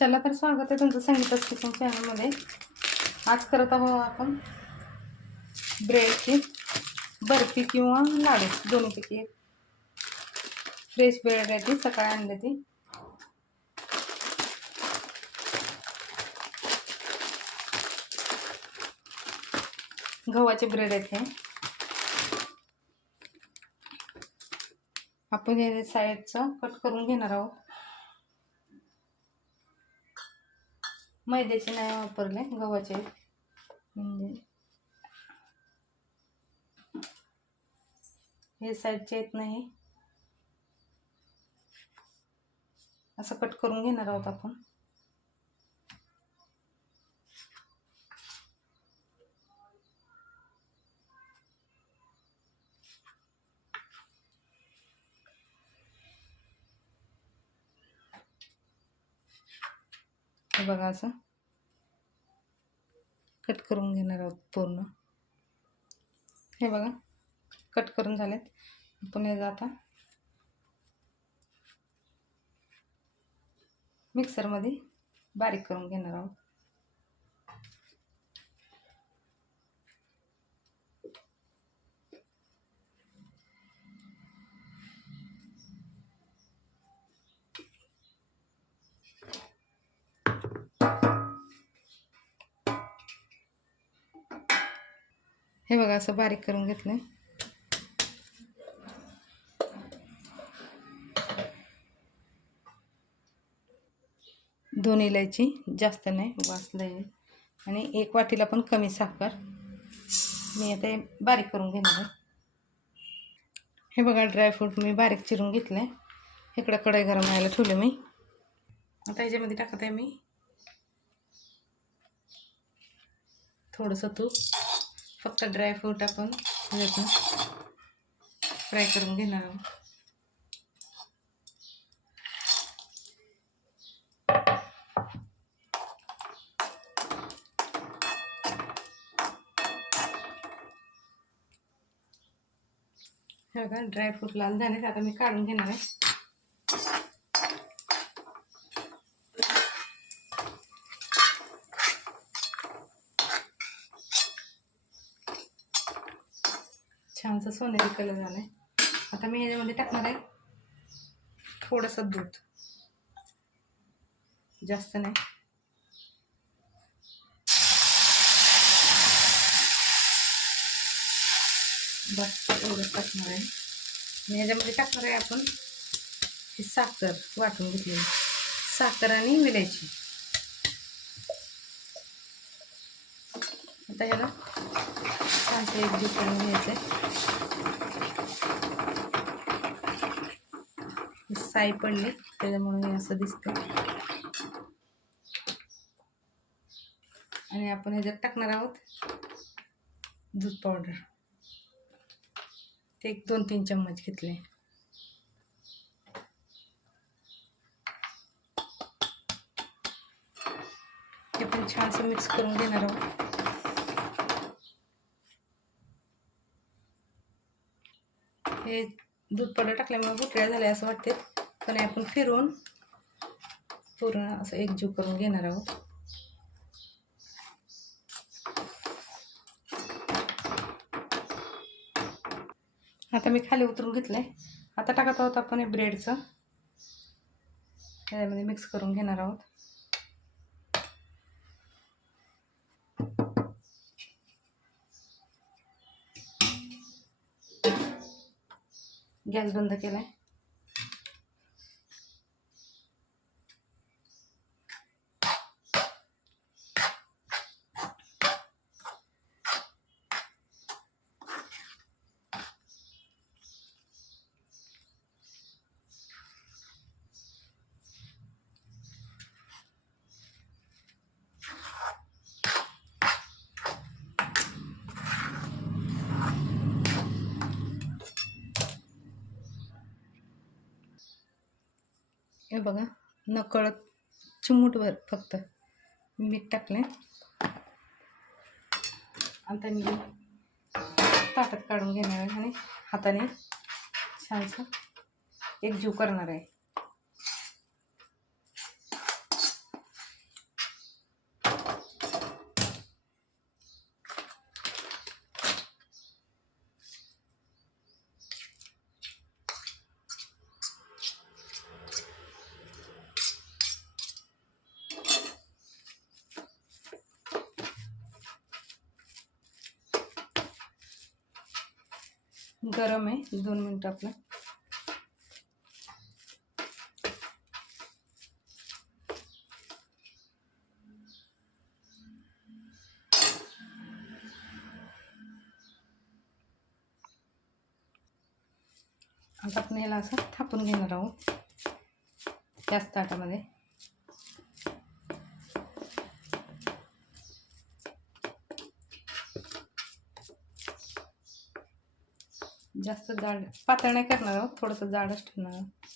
चला तर स्वागत आहे तुमचं संगीताच किचन चॅनलमध्ये. आज करत आहोत आपण ब्रेडची बर्फी किंवा लाडू दोन्हीपैकी एक. फ्रेश ब्रेड आहे ती सकाळी आणली ती. गव्हाचे ब्रेड आहेत हे. आपण हे साईडचं कट करून घेणार आहोत. मैद्याचे नाही वापरले गव्हाचे. म्हणजे हे साईडचे येत नाही असं कट करून घेणार आहोत आपण. हे बघा असं. कट करून घेणार आहोत पूर्ण. हे बघा. कट करून झालेत. आपण हे आता मिक्सरमध्ये बारीक करून घेणार आहोत. हे बघा असं बारीक करून घेतलं दोन इलायची जास्त नाही वाचलं आहे. आणि एक वाटीला पण कमी साखर. मी आता बारीक करून घेणार हे बघा ड्रायफ्रूट मी बारीक चिरून घेतलं आहे इकडं कढई गरम व्हायला ठेवलं मी. आता याच्यामध्ये टाकत आहे मी थोडंसं तूप. फक्त ड्रायफ्रूट आपण ह्याच्यातून फ्राय करून घेणार आहोत. हे बघा ड्रायफ्रूट लाल झाले आता मी काढून घेणार आहे. छानसा सोनेरी कलर झाला आहे आता मी ह्याच्यामध्ये टाकणार आहे. थोडंसं दूध. जास्त नाही. बस एवढंच टाकणार आहे. आणि ह्याच्यामध्ये टाकणार आहे आपण ही साखर वाटून घेतलेली. साखर आणि विलायची. आता ह्याला छानसं एकजीव करून घ्यायचं आहे साई पडली त्याच्यामुळे हे असं दिसतं आणि आपण ह्याच्यात टाकणार आहोत दूध पावडर. ते एक दोन तीन चम्मच घेतले. हे पण छानसं मिक्स करून घेणार आहोत. हे दूध पावडर टाकल्यामुळे गुठळ्या झाल्या असं वाटते. पण हे आपण फिरून पूर्ण असं एकजीव करून घेणार आहोत. आता मी खाली उतरून घेतलंय. आता टाकत आहोत आपण हे ब्रेडचं त्याच्यामध्ये मिक्स करून घेणार आहोत. गॅस बंद केला आहे हे बघा नकळत चिमूटभर फक्त मीठ टाकले आता मी ताटात काढून घेणार आहे आणि हाताने छानसं एकजीव करणार आहे. गरम आहे दोन मिनटं आपलं. आता आपण याला असं थापून घेणार आहोत त्याच ताटामध्ये. जास्त जाड पातळ नाही करणार आहोत थोडंसं जाडच ठेवणार आहोत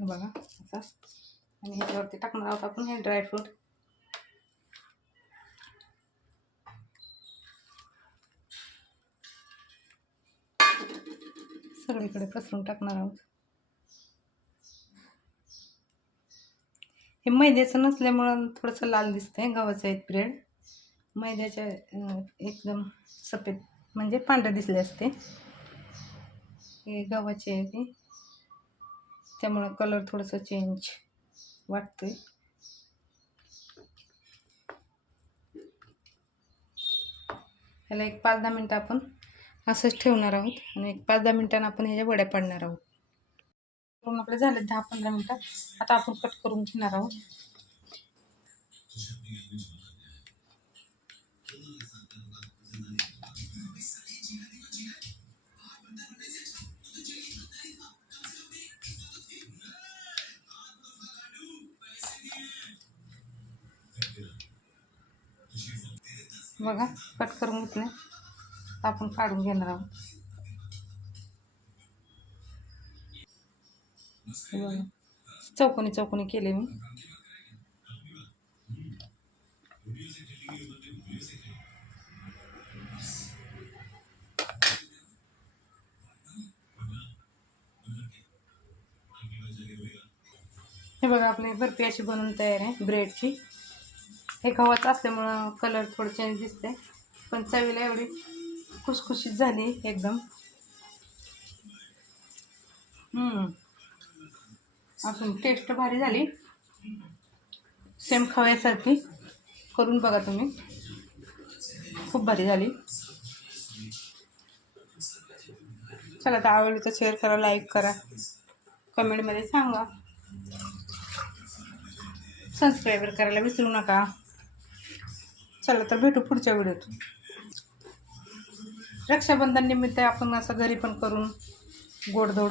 बघा असं. आणि ह्याच्यावरती टाकणार आहोत आपण हे ड्रायफ्रूट सगळीकडे पसरून टाकणार आहोत. हे मैद्याचं नसल्यामुळं थोडंसं लाल दिसतंय गव्हाचं आहेत ब्रेड. मैद्याच्या एकदम सफेद म्हणजे पांढरे दिसले असते. हे गव्हाचे आहे ते. त्यामुळं कलर थोडंसं चेंज वाटते ह्याला एक पाच दहा मिनटं आपण असंच ठेवणार आहोत आणि एक पाच दहा मिनटानं आपण ह्याच्या वड्या पाडणार आहोत. करून आपले झाले दहा पंधरा मिनटं. आता आपण कट करून घेणार आहोत. बघा कट करून आहोत हे बघा चौकोनी चौकोनी केले मी. हे बघा, आपली बर्फ़ी अशी तयार आहे ब्रेडची हे गव्हाचं असल्यामुळं कलर थोडं चेंज दिसते पण चवीला एवढी खुसखुशीत झाली एकदम. असून टेस्ट भारी झाली. सेम खव्यासारखी. करून बघा तुम्ही. खूप भारी झाली. चला तर आवडली तर शेअर करा लाईक करा. कमेंटमध्ये सांगा. सबस्क्राईबर करायला विसरू नका. चला तर भेटू पुढच्या व्हिडिओत. रक्षाबंधन निमित्त आपण असं घरी पण करून गोडधोड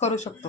करू शकतो.